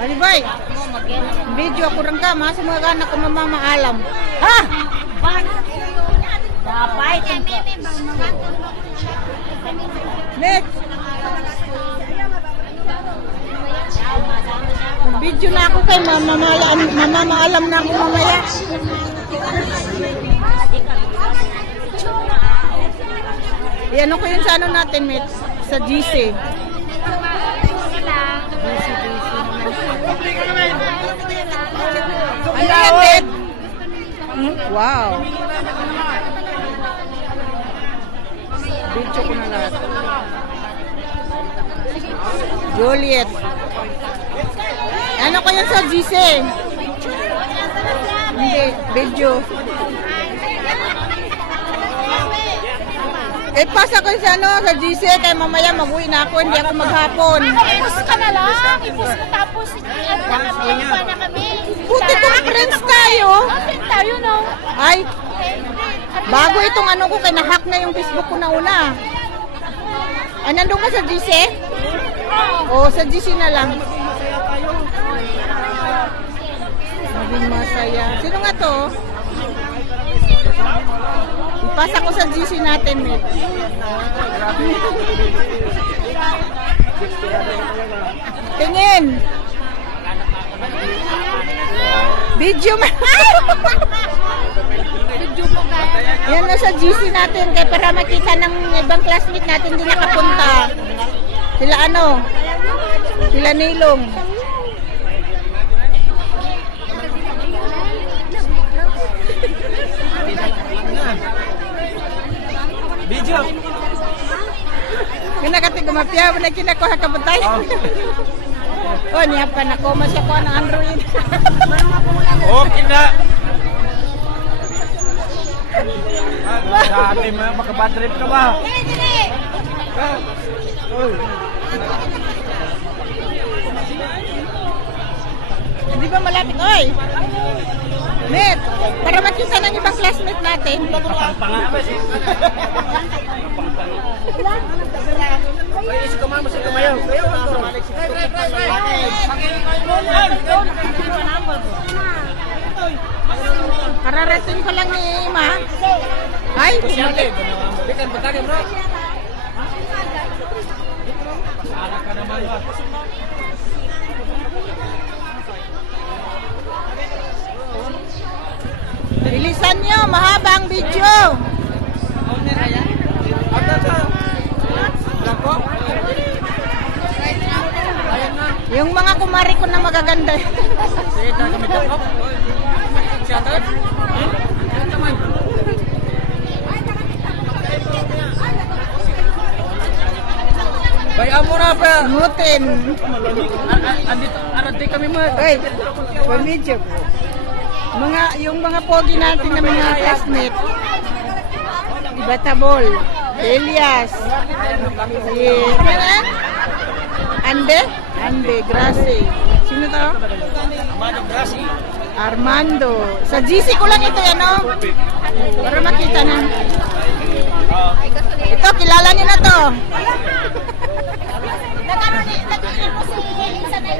Alibay, video ako rin ka, mga mga anak ko mamamaalam. Ha? Dapat. Next. Video na ako kay mamamaalam na ako mamaya. Iyan ko yun sa ano natin, Mit, sa GC. Ano yan, Mit? Wow. Video ko na lahat. Juliet. Ano ko yun sa GC? Hindi, video. Pasa ko sa ano, sa GC, kaya mamaya mag-uwi na ako, hindi ako maghapon. Ipus ka na lang. Ipus mo tapos pa na kami. Buti kong friends tayo. Friends tayo, no? Ay, bago itong ano ko, kaya na-hack na yung Facebook ko na una. Ay, nandun ka sa GC? Oo, sa GC na lang. Maging masaya. Sino nga to? Ipasa ko sa GC natin, Met. Tingin. Video mo. Video mo ka. Yan na sa GC natin. Kaya para makita ng ibang classmate natin hindi nakapunta. Sila ano? Sila Nilong. Video. Kinakati gumapya, wala kinakuha ka ba tayo? Oh, niya pa na koma siya ko ng Android. Okay na. Dati mo, makabad trip ka ba? Hindi ba malapit? Oy! Net, para makita ng ibang classmate natin. Kararating pa lang ni Ima. Ay, bumalik. Bilisan nyo, mahaba ang video. Yung mga kumari ko na magaganda. Bayaan mo na pa. Mutin. Andito, arati kami mo. Oy, video ko. Yung mga pogi natin na mga classmate. Ibatabol, Elias, si Ande, Gracie. Sino to? Armando Grassi. Armando. Sa GC ko lang ito, ano? Para makita na. Ito, kilala niyo na to. Nag-ano ni, nag-ano si Insan ay